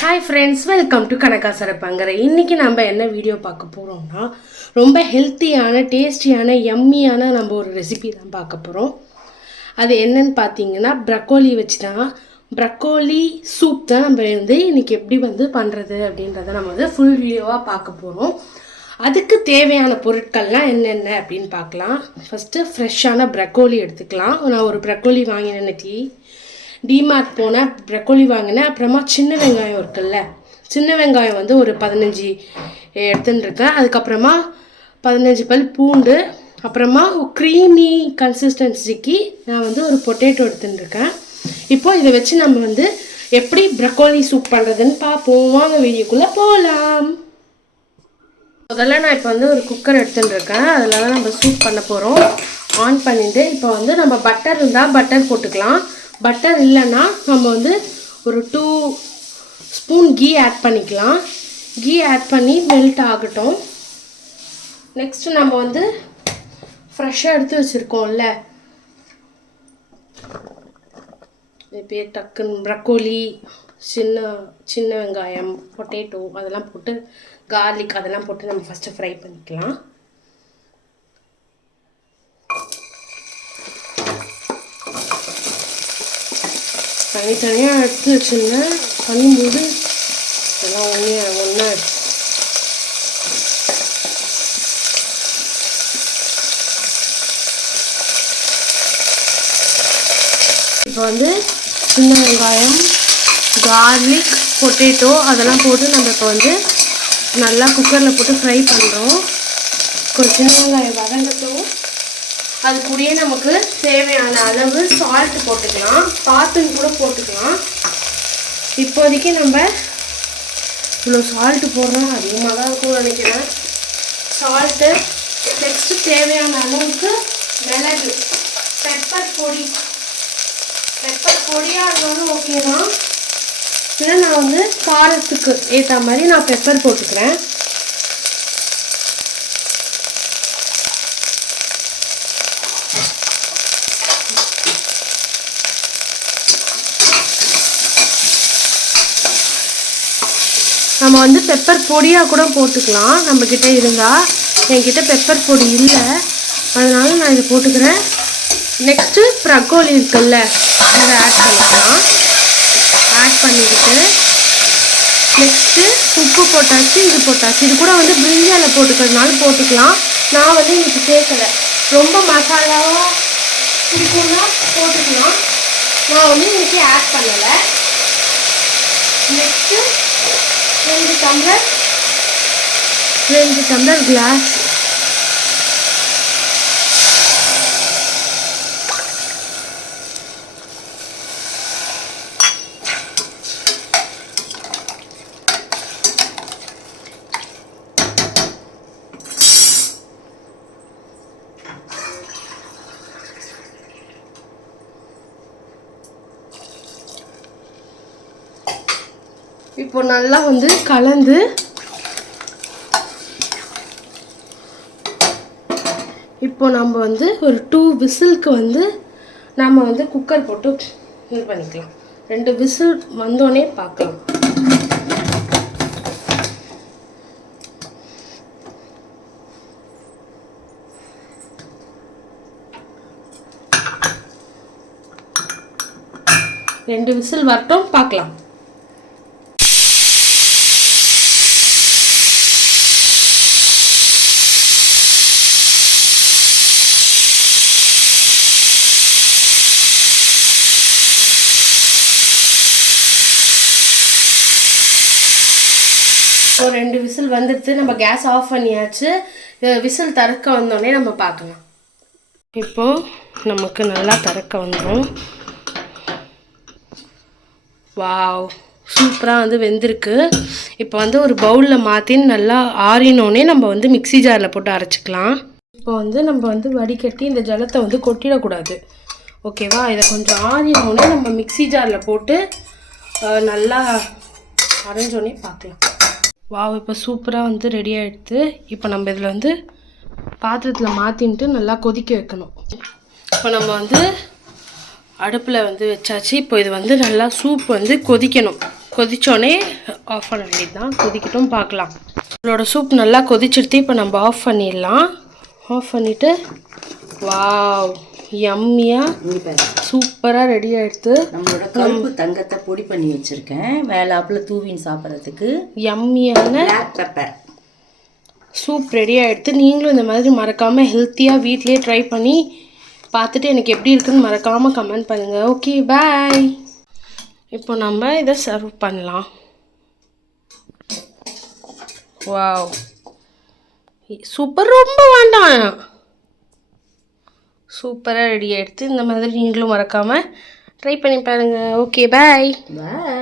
Hi friends, welcome to Kanaga Sarappangarai. இன்றைக்கி நம்ம என்ன வீடியோ பார்க்க போகிறோம்னா, ரொம்ப ஹெல்த்தியான டேஸ்டியான யம்மியான நம்ம ஒரு ரெசிபி தான் பார்க்க போகிறோம். அது என்னன்னு பார்த்தீங்கன்னா, ப்ரக்கோலி வச்சு தான் ப்ரக்கோலி சூப் தான் நம்ம இன்றைக்கி எப்படி பண்ணுறது அப்படின்றத நம்ம ஃபுல் வீடியோவாக பார்க்க போகிறோம். அதுக்கு தேவையான பொருட்கள்லாம் என்னென்ன அப்படின்னு பார்க்கலாம். ஃபஸ்ட்டு ஃப்ரெஷ்ஷான ப்ரக்கோலி எடுத்துக்கலாம். நான் ஒரு ப்ரக்கோலி வாங்கினேன் இன்னைக்கு. டிமார்ட் போனேன், ப்ரக்கோலி வாங்கினேன். அப்புறமா சின்ன வெங்காயம் இருக்குல்ல, சின்ன வெங்காயம் ஒரு 15 எடுத்துட்டுருக்கேன். அதுக்கப்புறமா 15 பல் பூண்டு. அப்புறமா க்ரீமி கன்சிஸ்டன்சிக்கு நான் ஒரு பொட்டேட்டோ எடுத்துட்டுருக்கேன். இப்போது இதை வச்சு நம்ம எப்படி ப்ரக்கோலி சூப் பண்ணுறதுன்னு பார்ப்போம். வாங்க வீடியோக்குள்ளே போகலாம். முதல்ல நான் இப்போ ஒரு குக்கர் எடுத்துட்டுருக்கேன். அதில் தான் நம்ம சூப் பண்ண போகிறோம். ஆன் பண்ணிவிட்டு இப்போ நம்ம பட்டர் இருந்தால் பட்டர் போட்டுக்கலாம். பட்டர் இல்லைன்னா நம்ம ஒரு 2 ஸ்பூன் கீ ஆட் பண்ணிக்கலாம். கீ ஆட் பண்ணி மெல்ட் ஆகட்டும். நெக்ஸ்ட்டு நம்ம ஃப்ரெஷ்ஷாக எடுத்து வச்சுருக்கோம்ல, இப்போ டக்குன்னு ப்ரக்கோலி, சின்ன வெங்காயம், பொட்டேட்டோ அதெல்லாம் போட்டு, கார்லிக் அதெல்லாம் போட்டு நம்ம ஃபஸ்ட்டு ஃப்ரை பண்ணிக்கலாம். தனித்தனியாக எடுத்து வச்சுருந்தேன். பண்ணும்போது எல்லாம் ஒன்றா இப்போ சின்ன வெங்காயம், கார்லிக், பொட்டேட்டோ அதெல்லாம் போட்டு நம்ம இப்போ நல்லா குக்கரில் போட்டு ஃப்ரை பண்ணுறோம். கொஞ்சம் சின்ன வெங்காயம் வதங்கட்டும். அது கூடயே நமக்கு தேவையான அளவு சால்ட் போட்டுக்கலாம். பார்த்துன்னு கூட போட்டுக்கலாம். இப்போதைக்கு நம்ம இவ்வளோ சால்ட்டு போடுறோம், அதிகமாக தான் இருக்கும்னு நினைக்கிறேன் சால்ட்டு. நெக்ஸ்ட்டு தேவையான அளவுக்கு மிளகு, பெப்பர் பொடியாக இருந்தாலும் ஓகே தான். இல்லை நான் காரத்துக்கு ஏற்ற மாதிரி நான் பெப்பர் போட்டுக்கிறேன். நம்ம பெப்பர் பொடியாக கூட போட்டுக்கலாம் நம்மக்கிட்ட இருந்தால். என்கிட்ட பெப்பர் பொடி இல்லை, அதனால நான் இதை போட்டுக்கிறேன். நெக்ஸ்ட்டு ப்ரக்கோலி இருக்குல்ல, அதை ஆட் பண்ணிக்கலாம். ஆட் பண்ணிக்கிட்டு நெக்ஸ்ட்டு உப்பு போட்டாச்சு, இது போட்டாச்சு. இது கூட பிரிஞ்சால போட்டுக்கிறதுனால போட்டுக்கலாம். நான் இன்னைக்கு சேர்க்கலை. ரொம்ப மசாலாவாக பிடிக்கும்னா போட்டுக்கலாம். நான் இன்னைக்கு ஆட் பண்ணலை. Next 2 tumbler class. இப்போ நல்லா கலந்து இப்போ நம்ம ஒரு 2 விசிலுக்கு நம்ம குக்கர் போட்டு இது பண்ணிக்கலாம். 2 விசில் வந்தோடனே பார்க்கலாம். ரெண்டு விசில் வரட்டும், பார்க்கலாம். இப்போ 2 விசில் வந்துடுச்சு. நம்ம கேஸ் ஆஃப் பண்ணியாச்சு. விசில் திறக்க வந்தோடனே நம்ம பார்க்கலாம். இப்போது நமக்கு நல்லா திறக்க வந்துடும். வாவ், சூப்பராக வெந்திருக்கு. இப்போ ஒரு பவுலில் மாற்றி நல்லா ஆறினோடனே நம்ம மிக்ஸி ஜாரில் போட்டு அரைச்சிக்கலாம். இப்போ நம்ம வடிகட்டி இந்த ஜலத்தை கொட்டிடக்கூடாது, ஓகேவா? இதை கொஞ்சம் ஆறினோடனே நம்ம மிக்ஸி ஜாரில் போட்டு நல்லா அரைஞ்சோடனே பார்க்கலாம். வாவ், இப்போ சூப்பராக ரெடி ஆகிடுது. இப்போ நம்ம இதில் பாத்திரத்தில் மாற்றின்ட்டு நல்லா கொதிக்க வைக்கணும். இப்போ நம்ம அடுப்பில் வச்சாச்சு. இப்போ இது நல்லா சூப் கொதிக்கணும். கொதிச்சோடனே ஆஃப் பண்ண வேண்டியது தான். கொதிக்கட்டும், பார்க்கலாம். நம்மளோட சூப் நல்லா கொதிச்சிடுத்து. இப்போ நம்ம ஆஃப் பண்ணிடலாம். ஆஃப் பண்ணிவிட்டு வாவ், யம்மியாக சூப்பராக ரெடி ஆகிடுது. நம்மளோட கருப்பு தங்கத்தை பொடி பண்ணி வச்சுருக்கேன், மேலாப்பில் தூவின்னு சாப்பிட்றதுக்கு. யம்மியான பிளாக் பெப்பர் சூப் ரெடி ஆகிடுது. நீங்களும் இந்த மாதிரி மறக்காமல் ஹெல்த்தியாக வீட்லேயே ட்ரை பண்ணி பார்த்துட்டு எனக்கு எப்படி இருக்குன்னு மறக்காமல் கமெண்ட் பண்ணுங்கள். ஓகே, பாய். இப்போ நம்ம இதை சர்வ் பண்ணலாம். Wow, super. ரொம்ப வேண்டாம், சூப்பராக ரெடி ஆகிடுது. இந்த மாதிரி நீங்களும் மறக்காமல் ட்ரை பண்ணி பாருங்கள். ஓகே, பாய். பாய்.